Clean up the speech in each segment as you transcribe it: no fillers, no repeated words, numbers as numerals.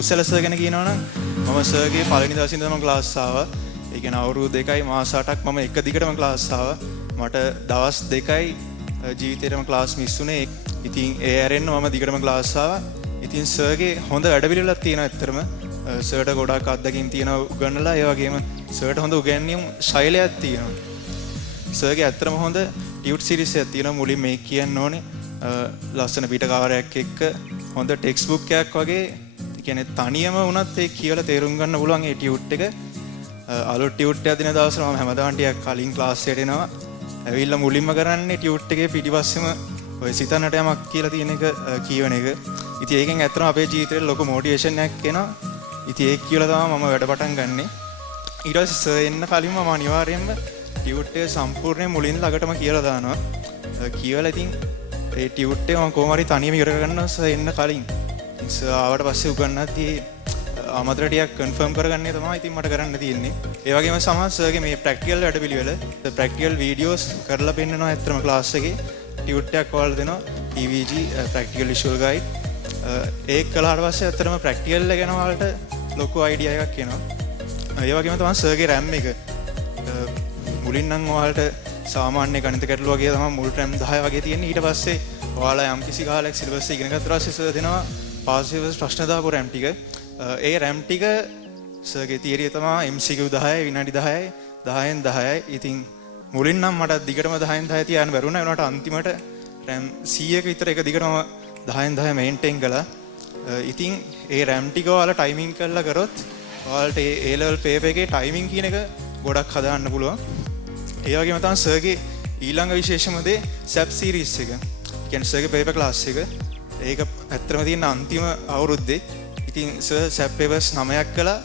උස්සල sir ගැන කියනවනම් මම සර්ගේ පළවෙනි දවසේ ඉඳන් මම ක්ලාස් ආවා. ඒ කියන්නේ අවුරුදු 2යි මාස 8ක් මම එක දිගටම ක්ලාස් ආවා. මට දවස් 2යි ජීවිතේටම ක්ලාස් මිස් වුණේ. ඉතින් ඒ ඇරෙන්න මම දිගටම ක්ලාස් ආවා. ඉතින් සර්ගේ හොඳ වැඩපිළිවෙලක් තියෙනවා ඇත්තටම. සර්ට ගොඩාක් අත්දැකීම් තියෙනවා උගන්වලා. ඒ වගේම සර්ට හොඳ උගන්වීම් ශෛලියක් තියෙනවා. සර්ගේ ඇත්තටම හොඳ ටියුට් සීරීස් එකක් තියෙනවා. මුලින් මේක කියන්න ඕනේ. ලස්සන පිට කවරයක් එක්ක හොඳ ටෙක්ස්ට් බුක් එකක් වගේ. ඒ කියන්නේ තනියම වුණත් ඒක කියලා තේරුම් ගන්න පුළුවන් ඒ ටියුට් එක. අලුත් ටියුට් එකක් දෙන දවසට මම හැමදාම ටිකක් කලින් ක්ලාස් එකට එනවා. ඇවිල්ලා මුලින්ම කරන්නේ ටියුට් එකේ පිටිපස්සෙම ඔය සිතන්නට යමක් කියලා තියෙන එක කියවන එක. ඉතින් ඒකෙන් ඇත්තටම අපේ ජීවිතේට ලොකු මොටිවේෂන් එකක් එනවා. ඉතින් ඒක කියලා තමයි මම වැඩ පටන් ගන්නෙ. ඊට පස්සේ සර් එන්න කලින් මම අනිවාර්යයෙන්ම ටියුට් එක සම්පූර්ණයෙන් මුලින් ළඟටම කියලා දානවා. කියවලා ඉතින් ඒ ටියුට් එක මම කොහොම හරි තනියම ඉවර කරගන්නවා සර් එන්න කලින්. සර් ආවට පස්සේ උගන්වද්දී අමතර ටිකක් කන්ෆර්ම් කරගන්නේ තමයි ඉතින් මට කරන්න තියෙන්නේ. ඒ වගේම සමහර සර්ගේ මේ ප්‍රැක්ටිකල් වැඩපිළිවෙල ප්‍රැක්ටිකල් වීඩියෝස් කරලා පෙන්නනවා ඇත්තම ක්ලාස් එකේ. ටියුට් එකක් ඔයාලා දෙනවා PVG ප්‍රැක්ටිකල් විෂුවල් ගයිඩ්. ඒක කළාට පස්සේ ඇත්තටම ප්‍රැක්ටිකල් එක ගැන ඔයාලට ලොකු අයිඩියා එකක් එනවා. ඒ වගේම තමයි සර්ගේ RAM එක. මුලින් නම් ඔයාලට සාමාන්‍ය ගණිත ගැටළු වගේ තමයි මුල් RAM 10 වගේ තියෙන්නේ. ඊට පස්සේ ඔයාලා යම් කිසි කාලයක් සිලබස් එක ඉගෙන ගත්තා පස්සේ සර් දෙනවා පාස් ප්‍රශ්න දාපු RAM ටික. ඒ RAM ටික සර්ගේ තියරිය තමයි MCQ 10යි විනාඩි 10යි 10න් 10යි. ඉතින් මුලින් නම් මට දිගටම 10න් 10 තියන්න බැරුණා. ඒනට අන්තිමට RAM 100ක විතර එක දිගටම 10න් 10 මේන්ටේන් කළා. ඉතින් ඒ RAM ටික ඔයාලා ටයිමින් කරලා කරොත් ඔයාලට ඒ A level paper එකේ ටයිමින් කියන එක ගොඩක් හදාන්න පුළුවන්. ඒ වගේම තමයි සර්ගේ ඊළඟ විශේෂම දේ SAP series එක. කියන්නේ සර්ගේ paper class එක. ඒක ඇත්තටම තියෙන අන්තිම අවුරුද්දේ ඉතින් සර් SAP papers 9ක් කළා.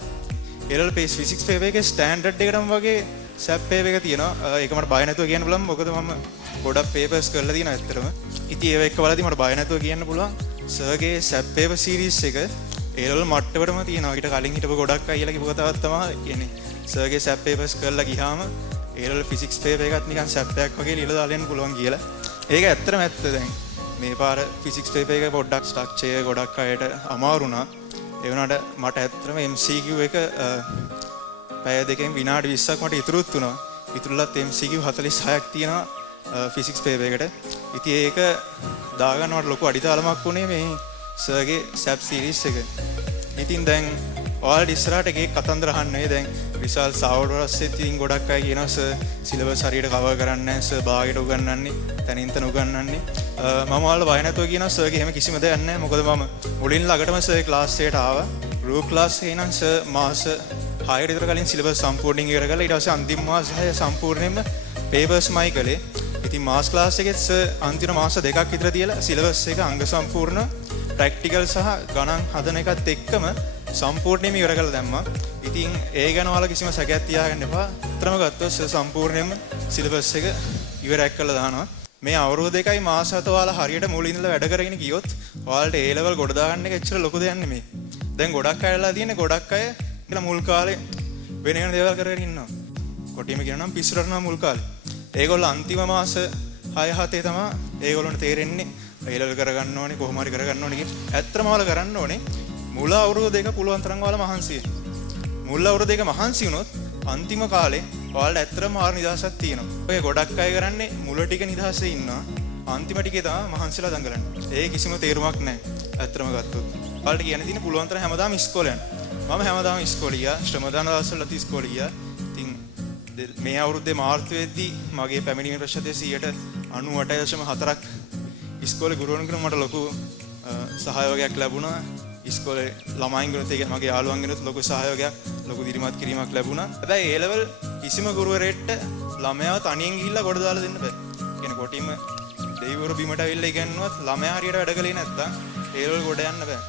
එරල් පේස් ෆිසික්ස් පේපර් එකේ ස්ටෑන්ඩඩ් එකටම වගේ SAP paper එක තියෙනවා. ඒක මට බය නැතුව කියන්න පුළුවන්. මොකද මම ගොඩක් papers කරලා තියෙනවා ඇත්තටම. ඉතින් ඒව එක්ක බලද්දි මට බය නැතුව කියන්න පුළුවන්. සර්ගේ SAP paper series එක එරල් මට්ටමටම තියෙනවා. ඊට කලින් හිටපු ගොඩක් අයියලා කිව්ව කතාවක් තමයි කියන්නේ. සර්ගේ SAP papers කරලා ගියාම එරල් ෆිසික්ස් paper එකත් නිකන් SAP එකක් වගේ ලියලා දාලා යන්න පුළුවන් කියලා. ඒක ඇත්තටම ඇත්ත දැන්. මේ පාර ෆිසික්ස් paper එක පොඩ්ඩක් ස්ට්‍රක්චර් ගොඩක් අයට අමාරු වුණා. ඒ වුණාට මට ඇත්තටම MCQ එක පැය දෙකෙන් විනාඩි 20ක් මට ඉතුරුත් වුණා. ඉතුරුලත් MCQ 46ක් තියෙනවා ෆිසික්ස් පේපර් එකට. ඉතින් ඒක දාගන්නවට ලොකු අඩිතාලමක් වුණේ මේ සර්ගේ SAP series එක. ඉතින් දැන් ඔයාලට ඉස්සරහට එකේ කතන්දර අහන්නේ දැන් විශාල් සාවඩරස්සෙත් ඉතින් ගොඩක් අය කියනවා සර් සිලබස් හරියට කවර් කරන්නේ නැහැ සර් භාගයට උගන්වන්නේ තනින් තන උගන්වන්නේ. මම ඔයාලට බය නැතුව කියනවා සර්ගේ එහෙම කිසිම දෙයක් නැහැ. මොකද මම මුලින් ළඟටම සර් ක්ලාස් එකට ආවා. ගෲප් ක්ලාස් එකේ නම් සර් මාස 6කට විතර කලින් සිලබස් සම්පූර්ණයෙන් ඉවර කරලා ඊට පස්සේ අන්තිම මාස 6 සම්පූර්ණයෙන්ම පේපර්ස්මයි කළේ. ඉතින් මාස් ක්ලාස් එකෙත් සර් අන්තිම මාස 2ක් විතර තියලා සිලබස් එක අංග සම්පූර්ණ ප්‍රැක්ටිකල් සහ ගණන් හදන එකත් එක්කම සම්පූර්ණයෙන්ම ඉවර කරලා දැම්මා. ඉතින් ඒ ගැන ඔයාලා කිසිම සැකයක් තියාගන්න එපා. අතරම ගත්තොත් සර් සම්පූර්ණයෙන්ම සිලබස් එක ඉවරයක් කරලා දානවා. මේ අවුරුදු 2යි මාස 7 ඔයාලා හරියට මුලින් ඉඳලා වැඩ කරගෙන ගියොත් ඔයාලට A level ගොඩ දාගන්න එක එච්චර ලොකු දෙයක් නෙමෙයි. දැන් ගොඩක් අයලා තියෙන්නේ ගොඩක් අය කියලා මුල් කාලේ වෙන වෙන දේවල් කරගෙන ඉන්නවා. කොටිම කියනවා නම් පිස්සුරනවා මුල් කාලේ. ඒගොල්ලෝ අන්තිම මාස 6 7 තමයි ඒගොල්ලන්ට තේරෙන්නේ A level කරගන්න ඕනේ කොහොම හරි කරගන්න ඕනේ කියලා. ඇත්තම ඔයාලා කරන්න ඕනේ මුල අවුරුදු 2 පුළුවන් තරම් ඔයාලා මහන්සි වෙන්න. මුල් අවුරුදු 2 මහන්සි වුණොත් අන්තිම කාලේ ඔයාලට ඇත්තටම ආර නිදහසක් තියෙනවා. ඔය ගොඩක් අය කරන්නේ මුල ටික නිදහසේ ඉන්නවා. අන්තිම ටිකේ තමයි මහන්සිලා දඟලන්නේ. ඒ කිසිම තේරුමක් නැහැ. ඇත්තටම ගත්තොත්. ඔයාලට කියන්න තියෙන පුළුවන් තරම් හැමදාම ඉස්කෝලේ යන්න. මම හැමදාම ඉස්කෝලේ ගියා. ශ්‍රමදාන දවස්වලත් ඉස්කෝලේ ගියා. ඉතින් මේ අවුරුද්දේ මාර්තුවේදී මගේ පැමිණීමේ ප්‍රතිශතය 98.4ක් ඉස්කෝලේ ගුරුවරුන්ගෙන් මට ලොකු සහයෝගයක් ලැබුණා. ඉස්කෝලේ ළමයින්ගෙනුත් ඒ මගේ යාළුවන්ගෙනුත් ලොකු සහයෝගයක් ලොකු දිරිමත් කිරීමක් ලැබුණා. හැබැයි A level කිසිම ගුරුවරයෙක්ට ළමයාව තනියෙන් ගිහිල්ලා කොට දාලා දෙන්න බෑ. කියන කොටින්ම දෙවිවරු බිමට ඇවිල්ලා ඉගෙනුවත් ළමයා හරියට වැඩ කළේ නැත්තම් A level කොට යන්න බෑ.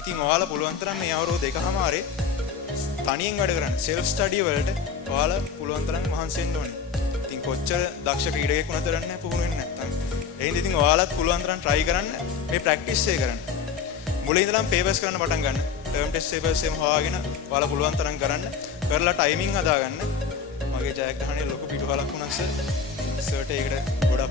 ඉතින් ඔයාලා පුළුවන් තරම් මේ අවුරුදු දෙකමාරේ තනියෙන් වැඩ කරන්න. self study වලට ඔයාලා පුළුවන් තරම් මහන්සි වෙන්න ඕනේ. ඉතින් කොච්චර දක්ෂ ක්‍රීඩකයෙක් වුණත් වැඩක් නැහැ පුහුණු වෙන්නේ නැත්තම්. එහෙනම් ඉතින් ඔයාලත් පුළුවන් තරම් try කරන්න මේ practice එක කරන්න. මුලින් ඉඳලම papers කරන්න පටන් ගන්න. term test papers එහෙම හොයාගෙන ඔයාලා පුළුවන් තරම් කරන්න. කරලා timing හදාගන්න. මගේ ජයග්‍රහණය ලොකු පිටුවහලක් වුණා සර්. සර්ට ඒකට ගොඩක්